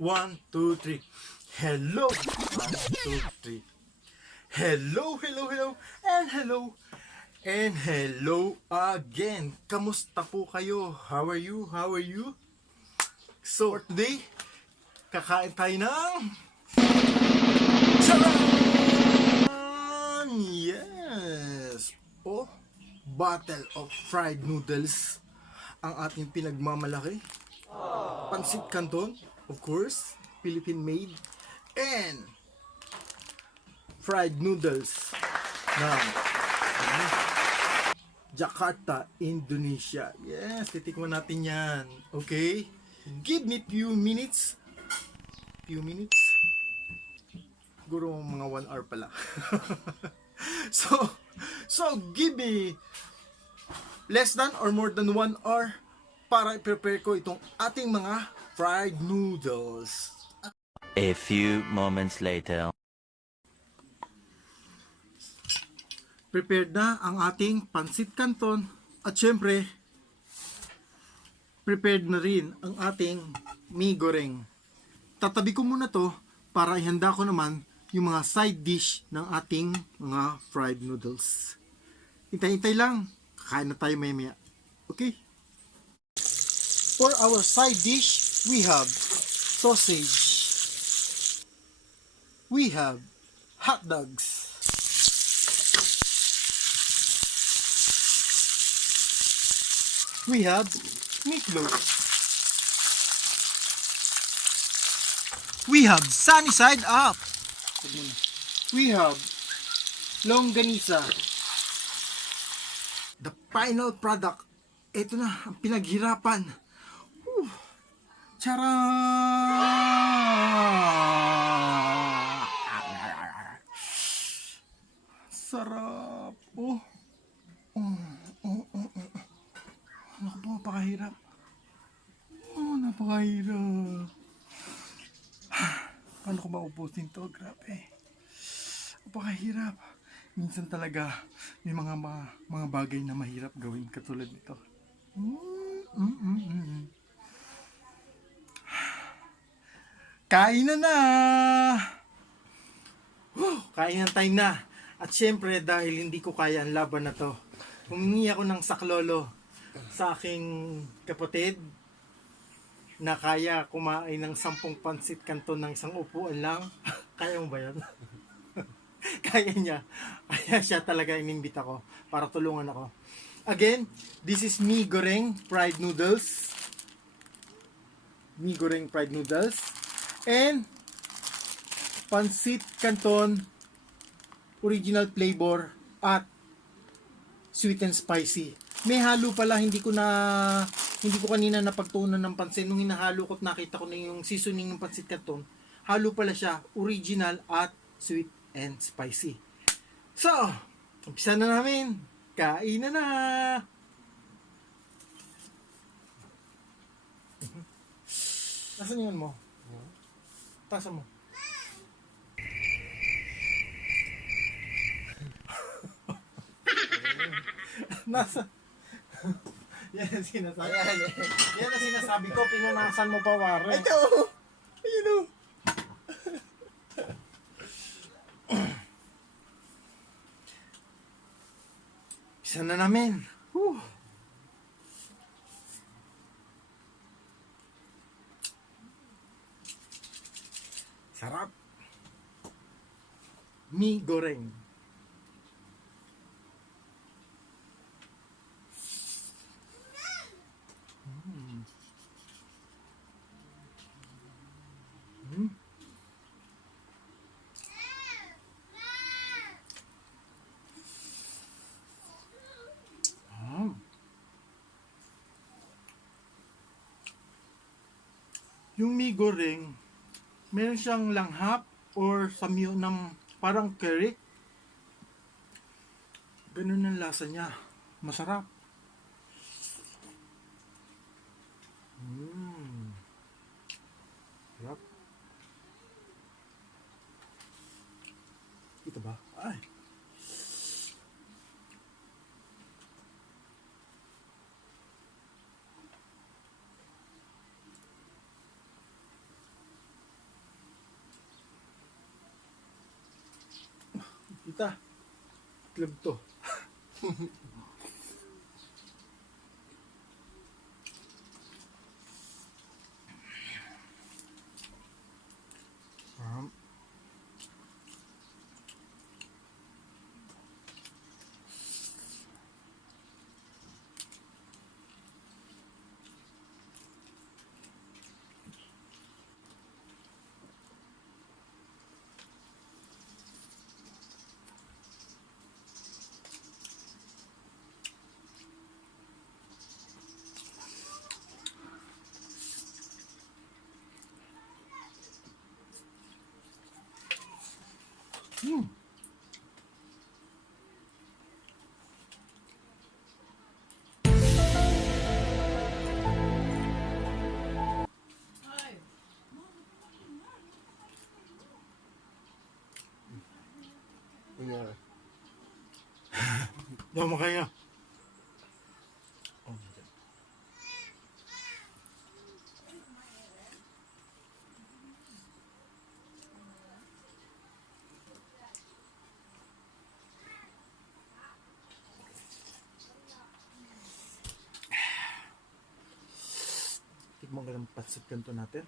One, two, three. Hello. One, two, three. Hello, hello, hello, and hello. And hello again. Kamusta po kayo? How are you? How are you? So, for today, kakain tayo ng Charan! Yes! Oh, bottle of fried noodles ang ating pinagmamalaki. Pancit Canton, of course, Philippine made. And fried noodles ng Jakarta, Indonesia. Yes, titikman natin yan. Okay? Give me few minutes. Siguro mga 1 hour pala. so give me less than or more than 1 hour para i-prepare ko itong ating mga fried noodles. A few moments later. Prepared na ang ating Pancit Canton at syempre prepared na rin ang ating mi goreng. Tatabi ko muna to para ihanda ko naman yung mga side dish ng ating mga fried noodles. Hintay-hintay lang, kakain na tayo maya-maya. Okay? For our side dish, we have sausage. We have hot dogs. We have meatloaf. We have sunny side up. We have longganisa. The final product. Ito na ang pinaghirapan. Charan! Sarap. Naku po, napakahirap. Napakahirap. Paano ko ba ubusin to? Grabe. Napakahirap. Minsan talaga may mga bagay na mahirap gawin katulad nito. Kain na! Kain ng time na. At syempre dahil hindi ko kaya ang laban na to, humingi ako ng saklolo sa aking kapatid na kaya kumain ng 10 Pancit Canton ng isang upuan lang. Kaya mo ba yan? Kaya niya. Kaya siya talaga inimbita ko para tulungan ako. Again, this is mi goreng fried noodles. Mi goreng fried noodles. And Pancit Canton original flavor at sweet and spicy. May halo pala, hindi ko kanina napagtuunan ng pansin nung hinahalo ko at nakita ko na yung seasoning ng Pancit Canton. Halo pala siya, original at sweet and spicy. So, umpisa na namin. Kain na! Nasaan yun mo? Tasa mo. Nasa yan ang sinasabi. Yan ang sinasabi ko, pinunasan mo pa wari. Ito! Ayun o! Isa na namin. Sarap. Mi goreng. Yung mi goreng, meron siyang langhap or samyo ng parang curry. Ganun ang lasa niya. Masarap. Sarap. Ito ba? Ay. ah. Itlog to. Kunyari. Hindi ako makaya. Tikman ka ng Pancit Canton natin.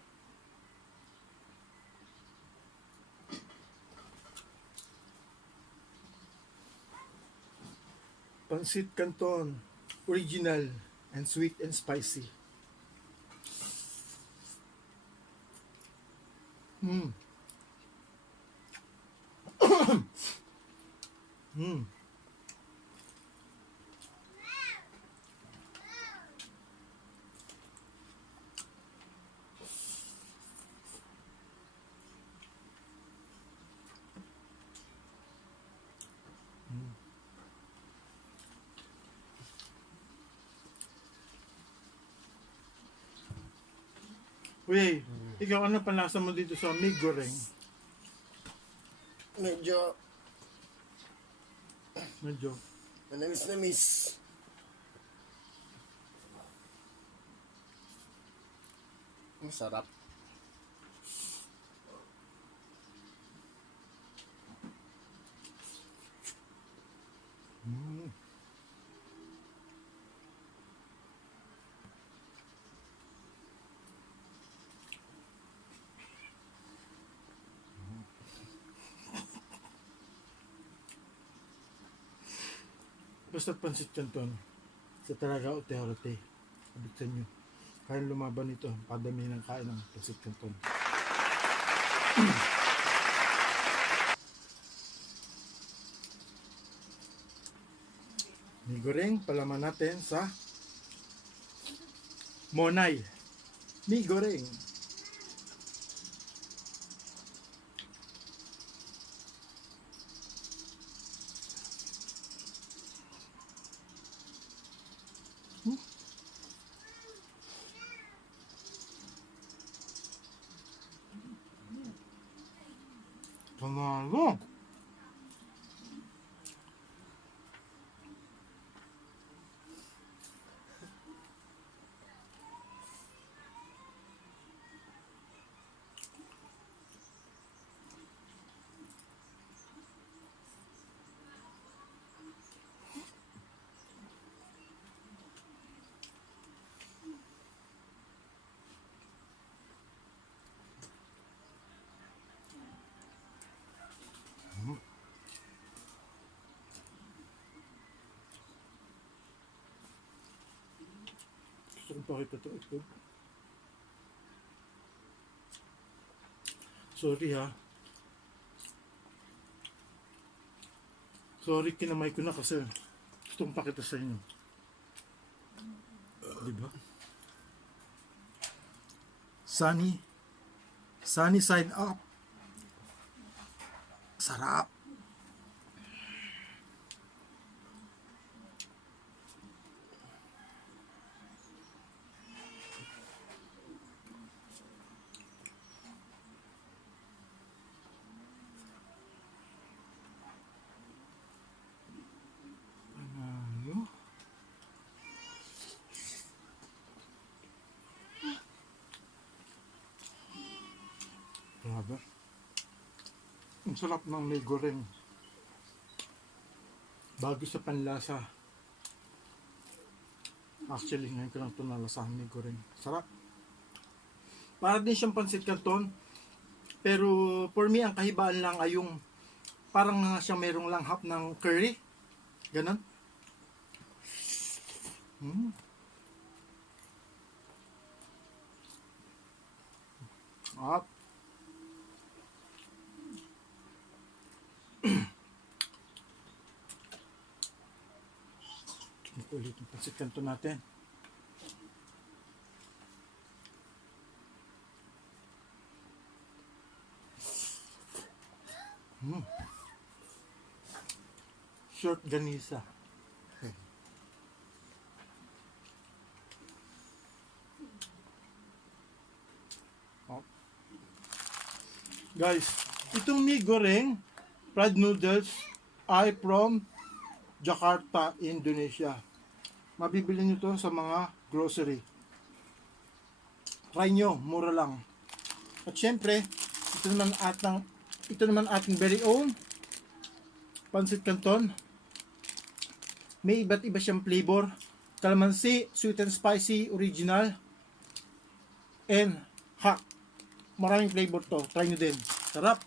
Pancit Canton, original and sweet and spicy. Mm. Mm. Uy, ikaw ano panlasa mo dito sa mig goreng? Medyo Medyo. manamis na miss. Masarap. Basta Pancit Canton. Sa talaga ote-ote. Sabit sa inyo. Kaya lumaban ito. Padami ng kain ng Pancit Canton. May goreng, palaman natin sa Monay. May goreng. Panalo. Gusto kong pakita ito. Sorry ha. Sorry, kinamay ko na kasi gusto kong pakita sa inyo. Diba? Sunny side up. Sarap. Panalo. Grabe. Ang sarap ng may goreng. Bago sa panlasa. Actually, ngayon ko lang ito nalasahan ni Goreng. Sarap. Para din siyang Pancit Canton. Pero for me, ang kahibaan lang ay yung parang siyang merong langhap ng curry. Ganon. Up. Ito ulit yung Pancit Canton natin. Short ganisa. Guys, itong mi goreng fried noodles ay from Jakarta, Indonesia. Mabibili nyo to sa mga grocery. Try nyo, mura lang. At syempre, ito naman ating very own Pancit Canton. May iba't iba siyang flavor. Calamansi, sweet and spicy, original, and hot. Maraming flavor to. Try nyo din. Sarap.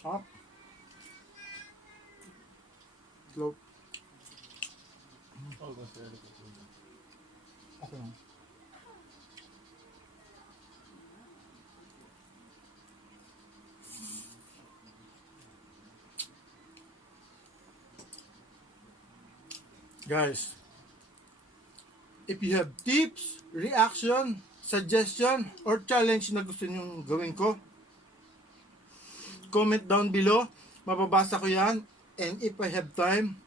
Sarap. Slow. Okay lang. Guys, if you have tips, reaction, suggestion, or challenge na gusto nyong gawin ko, comment down below. Mababasa ko yan. And if I have time,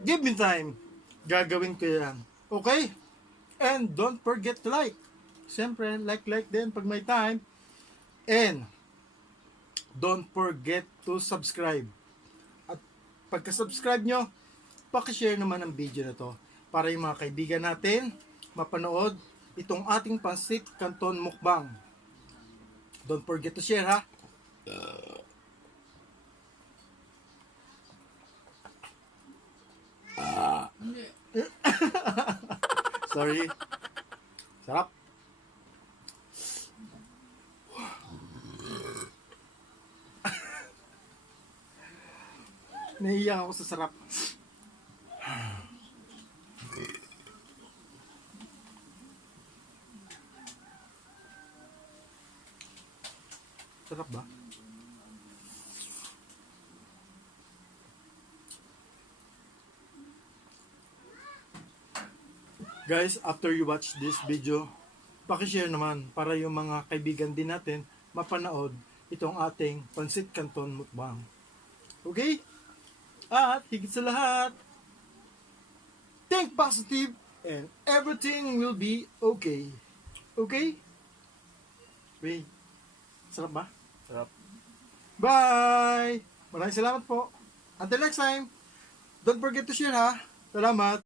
give me time. Gagawin ko yan. Okay? And don't forget to like. Siyempre, like din pag may time. And don't forget to subscribe. At pagka-subscribe nyo, pakishare naman ang video na to para yung mga kaibigan natin mapanood itong ating Pancit Canton Mukbang. Don't forget to share, ha? Sorry. Sarap. Nahiya ako sa sarap. Sarap ba? Guys, after you watch this video, pakishare naman para yung mga kaibigan din natin mapanood itong ating Pancit Canton Mukbang. Okay? At higit sa lahat, think positive and everything will be okay. Okay? Wait. Sarap ba? Sarap. Bye! Maraming salamat po. Until next time, don't forget to share, ha? Salamat!